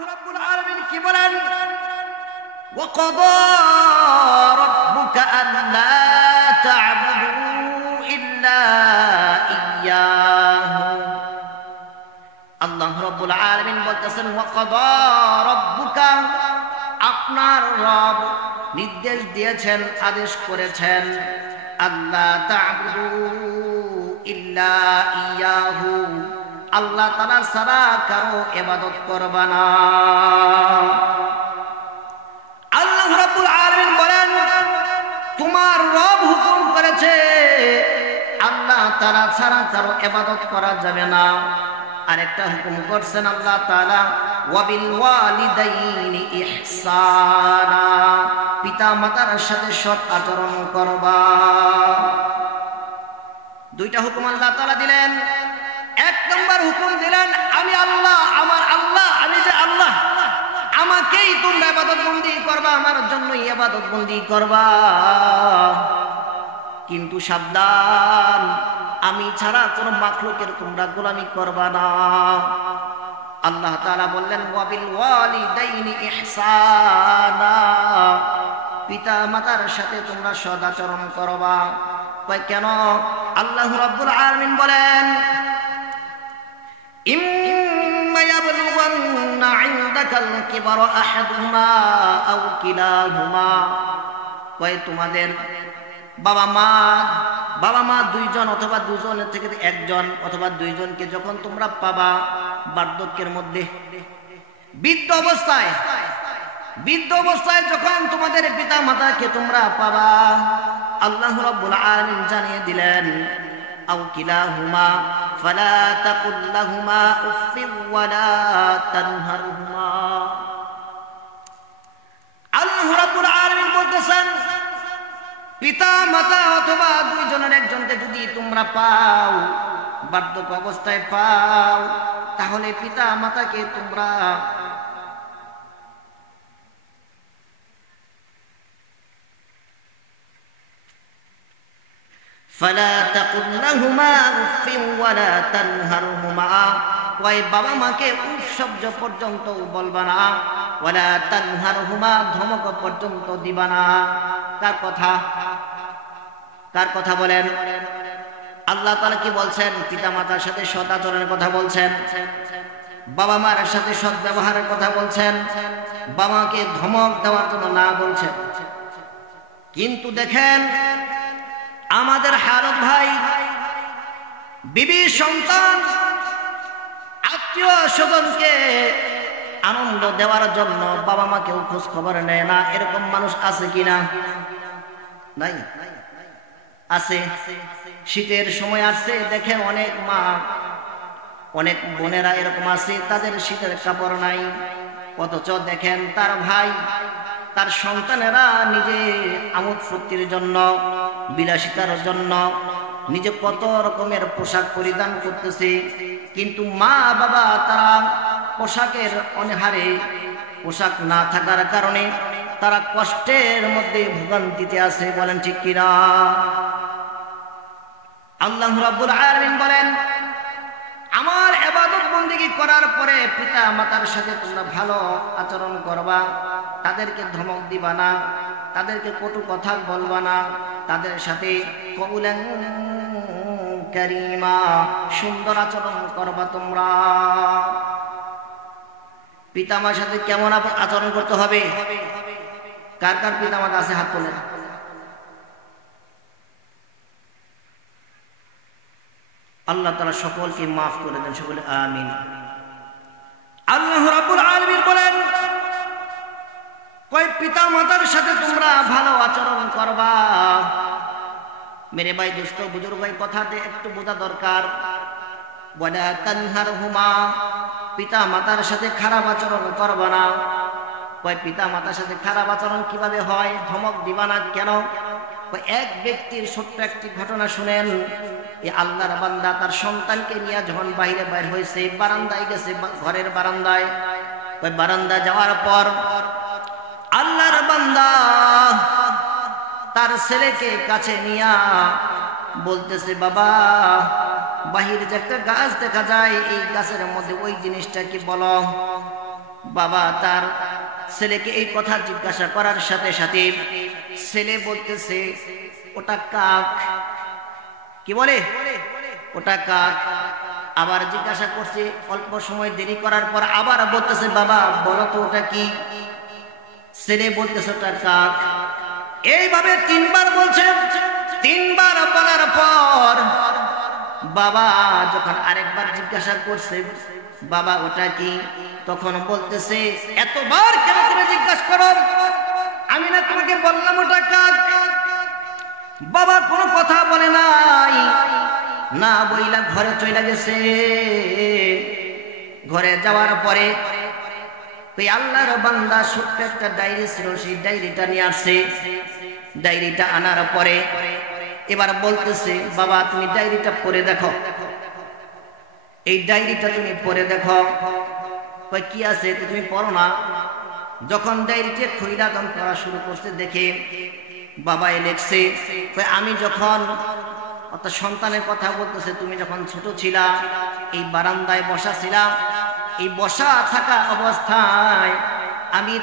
রাব্বুল আলামিন কি বলেন? ওয়াকাদা রাব্বুকা আল্লা তা'বুদু ইল্লা ইয়্যাহু। আল্লাহ রাব্বুল আলামিন বলতেছেন ওয়াকাদা রাব্বুকা, আপনার রব নির্দেশ দিয়েছেন, আদেশ করেছেন, আল্লা তা'বুদু ইল্লা ইয়্যাহু, আল্লাহ তাআলা ছাড়া কারো ইবাদত করবা না। আল্লাহ রাব্বুল আলামিন বলেন তোমার রব হুকুম করেছে আল্লাহ তাআলা ছাড়া কারো ইবাদত করা যাবে না। আরেকটা হুকুম করছেন আল্লাহ তাআলা ওয়াবিল ওয়ালিদাইনি ইহসানা, পিতা মাতার সাথে সৎ আচরণ করবা। দুইটা হুকুম আল্লাহ তাআলা দিলেন। এক নম্বর হুকুম দিলেন আমি আল্লাহ, আমার আল্লাহ, আমি যে আল্লাহ, আমাকেই তোমরা ইবাদত বন্দি করবা, আমার জন্যই ইবাদত বন্দি করবা। কিন্তু সাবধান, আমি ছাড়া কোন মাখলুকের তোমরা গোলামি করবা না। আল্লাহ তাআলা বললেন ওয়াবিল ওয়ালিদাইনি ইহসানা, পিতা মাতার সাথে তোমরা সদাচরণ করবা। কেন? আল্লাহ রাব্বুল আলামিন বলেন ইম্মা ইয়াবলুগান্না ইনদাকাল কিবারা আহাদুহুমা আও কিলাহুমা, তোমাদের বাবা মা দুইজন অথবা দুজনের থেকে একজন অথবা দুইজনকে যখন তোমরা পাবা বার্ধক্যের মধ্যে, বৃদ্ধ অবস্থায় যখন তোমাদের পিতা মাতাকে তোমরা পাবা, আল্লাহ রাব্বুল আলামিন জানিয়ে দিলেন আও কিলাহুমা ফালা তাকুল লাহুমা উফফিন ওয়ালা তানহারহুমা। আল্লাহ রাব্বুল আলামিন বলতেছেন পিতা মাতা অথবা দুইজনের একজনকে যদি তোমরা পাও, বার্ধক্য অবস্থায় পাও, তাহলে পিতা মাতাকে তোমরা ফালা তাকুল লাহুমা উফফিন ওয়ালা তানহারহুমা, বাবা মাকে উফ শব্দ পর্যন্ত বলবা না, ওয়ালা তানহারহুমা ধমক পর্যন্ত দিবা না। কার কথা বলেন? আল্লাহ তাআলা কি বলছেন? পিতা মাতার সাথে সৎ আচরণের কথা বলছেন, বাবা মার সাথে সৎ ব্যবহারের কথা বলছেন, বাবা মাকে ধমক দেওয়ার জন্য না বলছেন। কিন্তু দেখেন আমাদের হালত ভাই, বিবি সন্তান আত্মীয় স্বজনকে আনন্দ দেওয়ার জন্য বাবা মাকেও খোঁজ খবর নেয় না, এরকম মানুষ আছে কিনা? নাই, আছে। শীতের সময় আসছে, দেখেন অনেক মা, অনেক বোনেরা এরকম আছে, তাদের শীতের কাপড় নাই, অথচ দেখেন তার ভাই, তার সন্তানেরা নিজে আমোদ ফুর্তির জন্য, বিলাসিতার জন্য নিজে কত রকমের পোশাক পরিধান করতেছে, কিন্তু মা বাবা তারা পোশাকের অনাহারে, পোশাক না থাকার কারণে তারা কষ্টের মধ্যে ভোগান্তিতে আছে। বলেন ঠিক কিনা? আল্লাহ রাব্বুল আলামিন বলেন আমার ইবাদত বন্দেগী করার পরে পিতা মাতার সাথে তোমরা ভালো আচরণ করবা, তাদেরকে ধমক দিবা না, তাদেরকে কটু কথা বলবা না, তাদের সাথে কওলান কারীমা সুন্দর আচরণ করবা তোমরা। পিতা মাতার সাথে কেমন আচরণ করতে হবে? কার কার পিতা মাতা আছে হাত তোলেন। আল্লাহ তাআলা সকলকে মাফ করে দেন, সকলে আমিন। আল্লাহ রাব্বুল আলামিন বলেন পিতা মাতার সাথে তোমরা ভালো আচরণ করবা। মেরে ভাই, দোস্ত, বুজুর্গ ভাই, কথাতে একটু বোঝা দরকার। ওয়ালা তানহারহুমা, পিতা মাতার সাথে খারাপ আচরণ করবা না। পিতা মাতার সাথে খারাপ আচরণ কিভাবে হয়? ধমক দিবা না কেন? এক ব্যক্তির ছোট্ট একটি ঘটনা শুনেন। এই আল্লাহর বান্দা তার সন্তানকে নিয়ে যখন বাইরে বাইর হয়েছে, বারান্দায় গেছে, ঘরের বারান্দায়। বারান্দা যাওয়ার পর আল্লাহর বান্দা তার ছেলেকে কাছে নিয়া বলতেছে, বাবা, বাহিরে যে একটা গাছ দেখা যায়, এই গাছের মধ্যে ওই জিনিসটা কি বলো? বাবা তার ছেলেকে এই কথা জিজ্ঞাসা করার সাথে সাথে ছেলে বলতেছে ওটা কাক। কি বলে? ওটা কাক। আবার জিজ্ঞাসা করছে, অল্প সময় দেরি করার পর আবার বলতেছে বাবা বলো তো ওটা কি? ছেলে বলতেছে ওটা কাক। এইভাবে তিনবার বলছে। তিনবার বলার পর বাবা যখন আরেকবার জিজ্ঞাসা করছে বাবা ওটা কি, তখন বলতেছে এতবার কেন তুমি জিজ্ঞাসা করো? আমি না তোমাকে বললাম ওটা কাক। বাবা কোনো কথা বলে নাই, না বইলা ঘরে চলে গেছে। ঘরে যাওয়ার পরে ওই আল্লাহর বান্দা ছোট্ট একটা ডায়েরি ছিল, সেই ডায়েরিটা নিয়ে আসছে। ডায়েরিটা আনার পরে এবার বলতেছে বাবা তুমি ডায়েরিটা পড়ে দেখো, এই ডায়েরিটা তুমি পড়ে দেখো। কই কি আছে? তুমি পড়ো না। যখন ডায়েরিটা খুইলা তখন পড়া শুরু করতে দেখে বাবা লিখছে আমি যখন, অর্থাৎ সন্তানের কথা বলতেছে, তুমি যখন ছোট ছিলা এই বারান্দায় বসা ছিলাম, এই বসা থাকা অবস্থায় আমি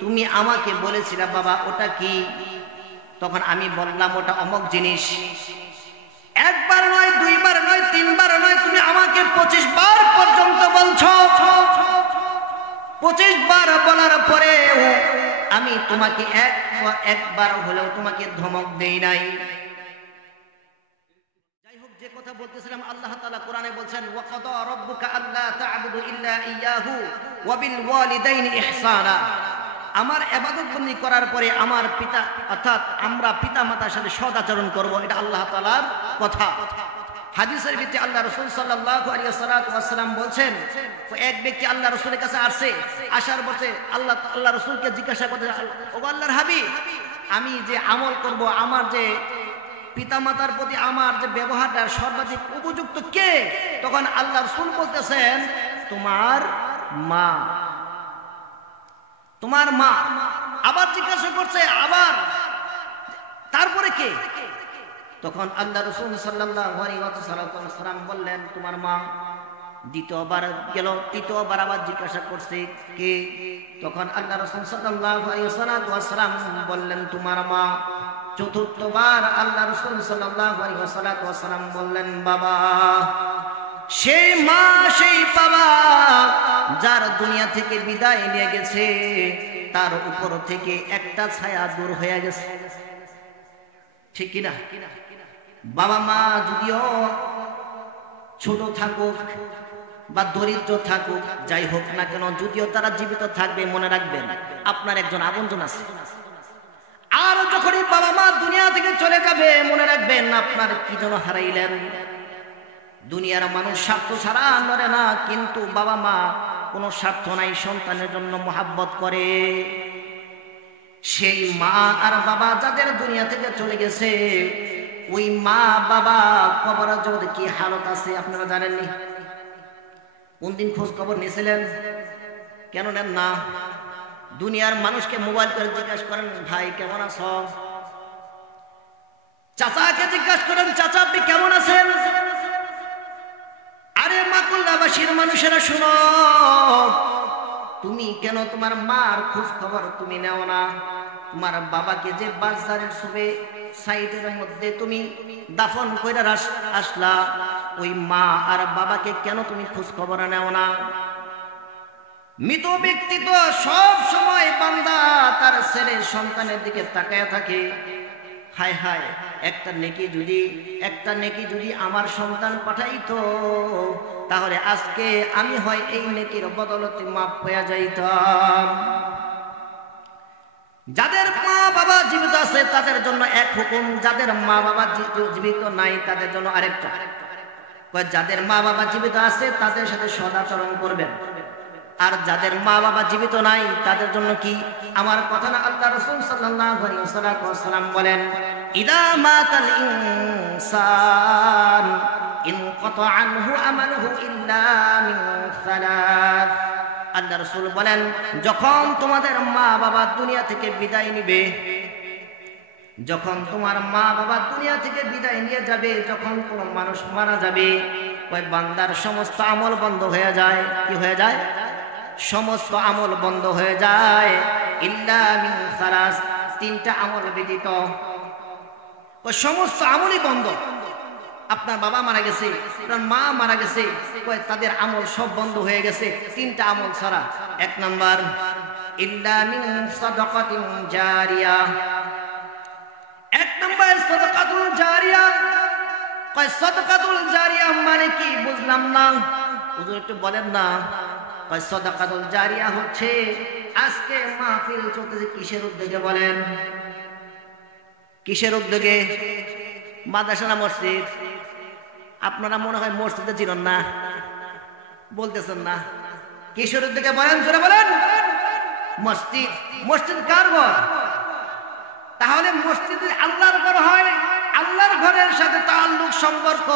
তুমি আমাকে বলেছিলা বাবা ওটা কি? তখন আমি বললাম ওটা অমুক জিনিস। একবার নয়, দুইবার নয়, তিনবার নয়, তুমি আমাকে 25 বার পর্যন্ত বলছো। 25 বার বলার পরে আমি তোমাকে একবার হলেও তোমাকে ধমক দেই নাই। যাই হোক, যে কথা বলতেছিলাম, আল্লাহ তাআলা কোরআনে বলছেন ওয়াকাদা রাব্বুকা আল্লা তা'বুদু ইল্লা ইয়্যাহু ওয়া বিল ওয়ালিদাইনি ইহসানা। আমার ইবাদত বন্দি করার পরে আমার পিতা, অর্থাৎ আমরা পিতা মাতার সাথে সৎ আচরণ করব, এটা আল্লাহ তাআলার কথা। হাদিসের ভিতরে আল্লাহ রাসূল সাল্লাল্লাহু আলাইহি ওয়াসাল্লাম বলছেন এক ব্যক্তি আল্লাহ রাসূলের কাছে আসে, আসার পরে আল্লাহ রাসূলকে জিজ্ঞাসা করতে, ও আল্লাহর হাবিব আমি যে আমল করব, আমার যে পিতামাতার প্রতি আমার যে ব্যবহারটা সর্বাধিক উপযুক্ত কে? তখন আল্লাহ রাসূল বলতেছেন তোমার মা। তোমার মা। আবার জিজ্ঞাসা করছে আবার তারপরে কে? তখন আল্লাহ রাসূল সাল্লাল্লাহু আলাইহি ওয়াসাল্লাম বললেন তোমার মা। দ্বিতীয়বার গেল, তৃতীয়বার আবার জিজ্ঞাসা করছে কে? তখন আল্লাহ রাসূল সাল্লাল্লাহু আলাইহি ওয়াসাল্লাম বললেন তোমার মা। চতুর্থবার আল্লাহ রাসূল সাল্লাল্লাহু আলাইহি ওয়াসাল্লাম বললেন বাবা। সেই মা, সেই বাবা যার দুনিয়া থেকে বিদায় নিয়ে গেছে, তার উপর থেকে একটা ছায়া দূর হয়ে গেছে। ঠিক কিনা? বাবা মা যদিও ছোট থাকুক বা দরিদ্র থাকুক, যাই হোক না কেন, যদিও তারা জীবিত থাকবে, মনে রাখবেন আপনার একজন আপনজন আছে। আর যখনই বাবা মা দুনিয়া থেকে চলে যাবে, মনে রাখবেন আপনার কি যেন হারাইলেন। দুনিয়ার মানুষ স্বার্থ ছাড়া নড়ে না, কিন্তু বাবা মা কোনো স্বার্থ নাই, সন্তানের জন্য মহাব্বত করে। সেই মা আর বাবা যাদের দুনিয়া থেকে চলে গেছে, ওই মা বাবা কবরের জগতে কি হালত আছে আপনারা জানেননি? কোনদিন খোঁজ খবর নিয়েছিলেন? কেন নেন না? দুনিয়ার মানুষকে মোবাইল করে জিজ্ঞাসা করেন ভাই কেমন আছো? চাচাকে জিজ্ঞাসা করেন চাচা আপনি কেমন আছেন? আরে মাকুল্লাবাসীর মানুষেরা শুনো, তুমি কেন তোমার মার খোঁজ খবর তুমি নেও না? তোমার বাবাকে যে বাজারের সুবে সাইডের মধ্যে তুমি দাফন করে আসলা, ওই মা আর বাবাকে কেন তুমি খোঁজ খবর নেও না? মৃত ব্যক্তি তো সব সময় বান্দা তার ছেলে সন্তানের দিকে তাকায় থাকে। হায় হায়, একটা নেকি যদি আমার সন্তান পাঠাইতো, তাহলে আজকে আমি হয় এই নেকির বদলতে মাপ পেয়ে যাইতাম। যাদের মা বাবা জীবিত আছে তাদের জন্য এক হুকুম, যাদের মা বাবা জীবিত নাই তাদের জন্য আরেকটা। যাদের মা বাবা জীবিত আছে তাদের সাথে সদাচরণ করবেন, আর যাদের মা বাবা জীবিত নাই তাদের জন্য কি? আমার কথা না, আল্লাহ রাসূল সাল্লাল্লাহু আলাইহি ওয়াসাল্লাম বলেন ইদা মাতাল ইনসান ইনকাতা আনহু আমালুহু ইল্লা মিন সালাস। আল্লাহ রাসূল বলেন যখন তোমাদের মা বাবা দুনিয়া থেকে বিদায় নিবে, যখন তোমার মা বাবা দুনিয়া থেকে বিদায় নিয়ে যাবে, যখন কোনো মানুষ মারা যাবে, ওই বান্দার সমস্ত আমল বন্ধ হয়ে যায়। কি হয়ে যায়? সমস্ত আমল বন্ধ হয়ে যায় ইল্লা মিন সালাস, তিনটা আমল ব্যতীত। ওই সমস্ত আমলই বন্ধ। আপনার বাবা মারা গেছে, আপনার মা মারা গেছে, তাদের আমল সব বন্ধ হয়ে গেছে তিনটা আমল ছাড়া। এক নাম্বার ইল্লা মিন সাদাকাতিন জারিয়া, এক নাম্বার সাদাকাতুল জারিয়া। কয় সাদাকাতুল জারিয়া মানে কি বুঝলাম না, হুজুর একটু বলেন না। কয় সাদাকাতুল জারিয়া হচ্ছে আজকে মাহফিল চলতেছে কিসের উদ্যোগে বলেন? কিসের উদ্যোগে? মাদ্রাসা না মসজিদ? আপনারা মনে হয় মসজিদে ছিলেন না, বলতেছেন না। কিসের উদ্যোগে বলেন, জোরে বলেন। মসজিদ। মসজিদ কার ঘর? তাহলে মসজিদ আল্লাহর ঘর হয়। আল্লাহর ঘরের সাথে তাআল্লুক, সম্পর্ক,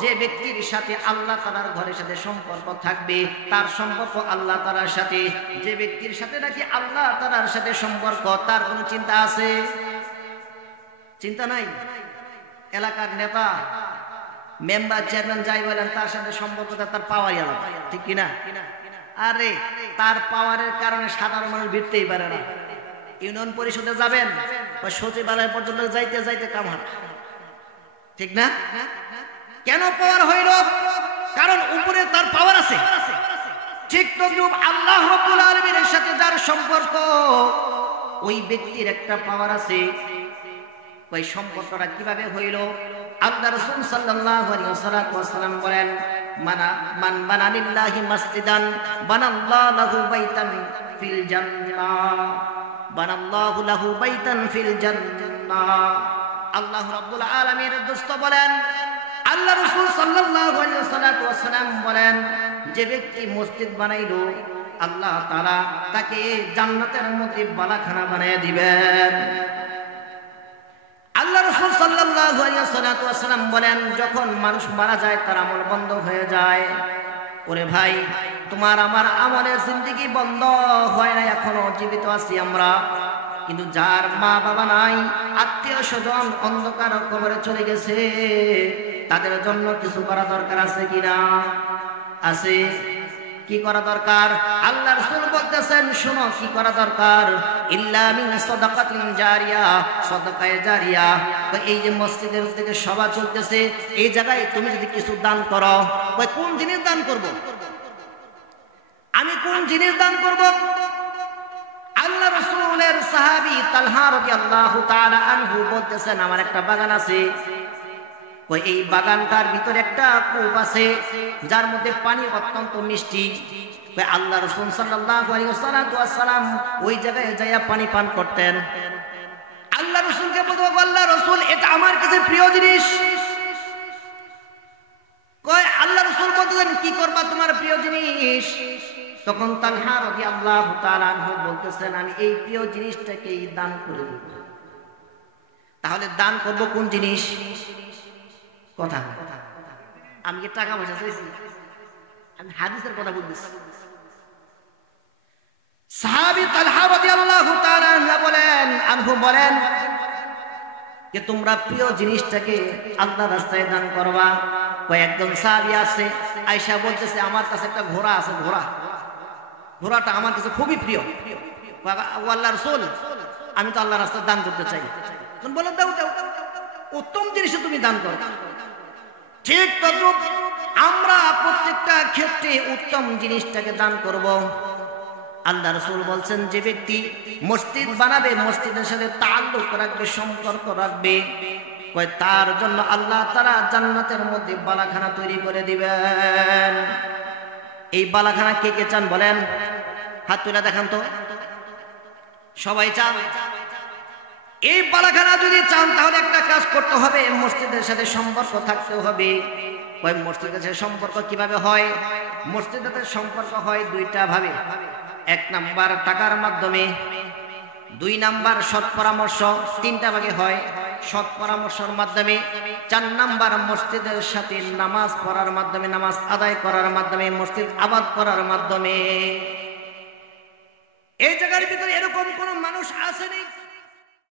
যে ব্যক্তির সাথে আল্লাহ তাআলার ঘরের সাথে সম্পর্ক থাকবে তার সম্পর্ক আল্লাহ তাআলার সাথে। যে ব্যক্তির সাথে নাকি আল্লাহ তাআলার সাথে সম্পর্ক তার কোনো চিন্তা আছে? চিন্তা নাই। এলাকার নেতা, মেম্বার, চেয়ারম্যান যাই বলেন, তার সাথে সম্পর্কটা তার পাওয়ারই আলাদা, ঠিক কিনা? আরে তার পাওয়ারের কারণে সাধারণ মানুষ ভিড়তেই পারে না। ইউনিয়ন পরিষদে যাবেন, সচিবালয় পর্যন্ত যাইতে যাইতে কামার, ঠিক না? কেন পাওয়ার হইল? কারণ উপরে তার পাওয়ার আছে। ঠিক তদ্রূপ আল্লাহ রাব্বুল আলামিনের সাথে যার সম্পর্ক, ওই ব্যক্তির একটা পাওয়ার আছে। ওই সম্পর্কটা কিভাবে হইল? আল্লাহ রাসূল সাল্লাল্লাহু আলাইহি ওয়াসাল্লাম বলেন, মান বানা লিল্লাহি মাসজিদান বানাল্লাহু লাহু বাইতান ফিল জান্নাহ, বানাল্লাহু লাহু বাইতান ফিল জান্নাহ। আল্লাহ রাব্বুল আলামিনের দোস্ত বলেন, আল্লাহ রাসূল সাল্লাল্লাহু আলাইহি ওয়াসাল্লাম বলেন, যে ব্যক্তি মসজিদ বানাইলো আল্লাহ তাআলা তাকে জান্নাতের মধ্যে বালাখানা বানিয়ে দিবেন। আল্লাহ রাসূল সাল্লাল্লাহু আলাইহি ওয়াসাল্লাম বলেন, যখন মানুষ মারা যায় তার আমল বন্ধ হয়ে যায়। ওরে ভাই, তোমার আমার আমলের জিন্দেগি বন্ধ হয় না, এখনো জীবিত আছি আমরা। কিন্তু যার মা বাবা নাই, আত্মীয় স্বজন অন্ধকার কবরে চলে গেছে, তাদের জন্য কিছু করা দরকার আছে কিনা? আছে। কি করা দরকার? আল্লাহ রাসূল বলতেছেন, শোনো কি করা দরকার। ইল্লা মিন সাদাকাতিন জারিয়া, সাদাকায়ে জারিয়া। তো এই যে মসজিদের থেকে সভা চলতেছে, এই জায়গায় তুমি যদি কিছু দান করো, কোন জিনিস দান করব? আমি কোন জিনিস দান করব? আল্লাহ রাসূলের সাহাবী তালহা রাদিয়াল্লাহু তাআলা আনহু বলতেছেন, আমার একটা বাগান আছে। এই বাগানটার ভিতরে একটা কূপ আছে যার মধ্যে পানি অত্যন্ত মিষ্টি। আল্লাহ রাসূল সাল্লাল্লাহু আলাইহি ওয়াসাল্লাম ওই জায়গায় যাইয়া পানি পান করতেন। আল্লাহ রাসূলকে বলতো, আল্লাহ রাসূল, এটা আমার কাছে প্রিয় জিনিস। কয় আল্লাহ রাসূল বলতেন, কি করবা তোমার প্রিয় জিনিস? তখন তালহা রাদিয়াল্লাহু তাআলা আনহু বলতেছেন, আমি এই প্রিয় জিনিসটাকেই দান করে দেব। তাহলে দান করব কোন জিনিস? কথা, আমি কি টাকা পয়সা চাইছি? আমি হাদিসের কথা বলতেছি। সাহাবী তালহা রাদিয়াল্লাহু তাআলা আনহু বলেন যে তোমরা প্রিয় জিনিসটাকে আল্লাহর রাস্তায় দান করবা। কয়েকজন সাহাবী আছে, আয়েশা বলতেছে, আমার কাছে একটা ঘোড়া আছে, ঘোড়াটা আমার কাছে খুবই প্রিয়। আল্লাহর রাসূল, আমি তো আল্লাহর রাস্তায় দান করতে চাই। তখন বলেন, দাও দাও, উত্তম জিনিসে তুমি দান করো। ঠিক তদ্রূপ আমরা প্রত্যেকটা ক্ষেত্রে উত্তম জিনিসটাকে দান করব। আল্লাহ রাসূল বলছেন, যে ব্যক্তি মসজিদ বানাবে, মসজিদের সাথে তাআল্লুক রাখবে, সম্পর্ক রাখবে, তার জন্য আল্লাহ তাআলা জান্নাতের মধ্যে বালাখানা তৈরি করে দিবেন। এই বালাখানা কে কে চান বলেন? হাত তুলে দেখান তো। সবাই চান? এই বালাখানা যদি চান তাহলে একটা কাজ করতে হবে, মসজিদের সাথে সম্পর্ক থাকতে হবে। ওই মসজিদের সাথে সম্পর্ক কিভাবে হয়? মসজিদের সাথে সম্পর্ক হয় দুইটা ভাবে। এক নাম্বার টাকার মাধ্যমে, দুই নাম্বার সৎ পরামর্শ। তিনটা ভাগে হয়। সৎ পরামর্শের মাধ্যমে, চার নাম্বার মসজিদের সাথে নামাজ পড়ার মাধ্যমে, নামাজ আদায় করার মাধ্যমে, মসজিদ আবাদ করার মাধ্যমে। এই জায়গার ভিতরে এরকম কোন মানুষ আসেনি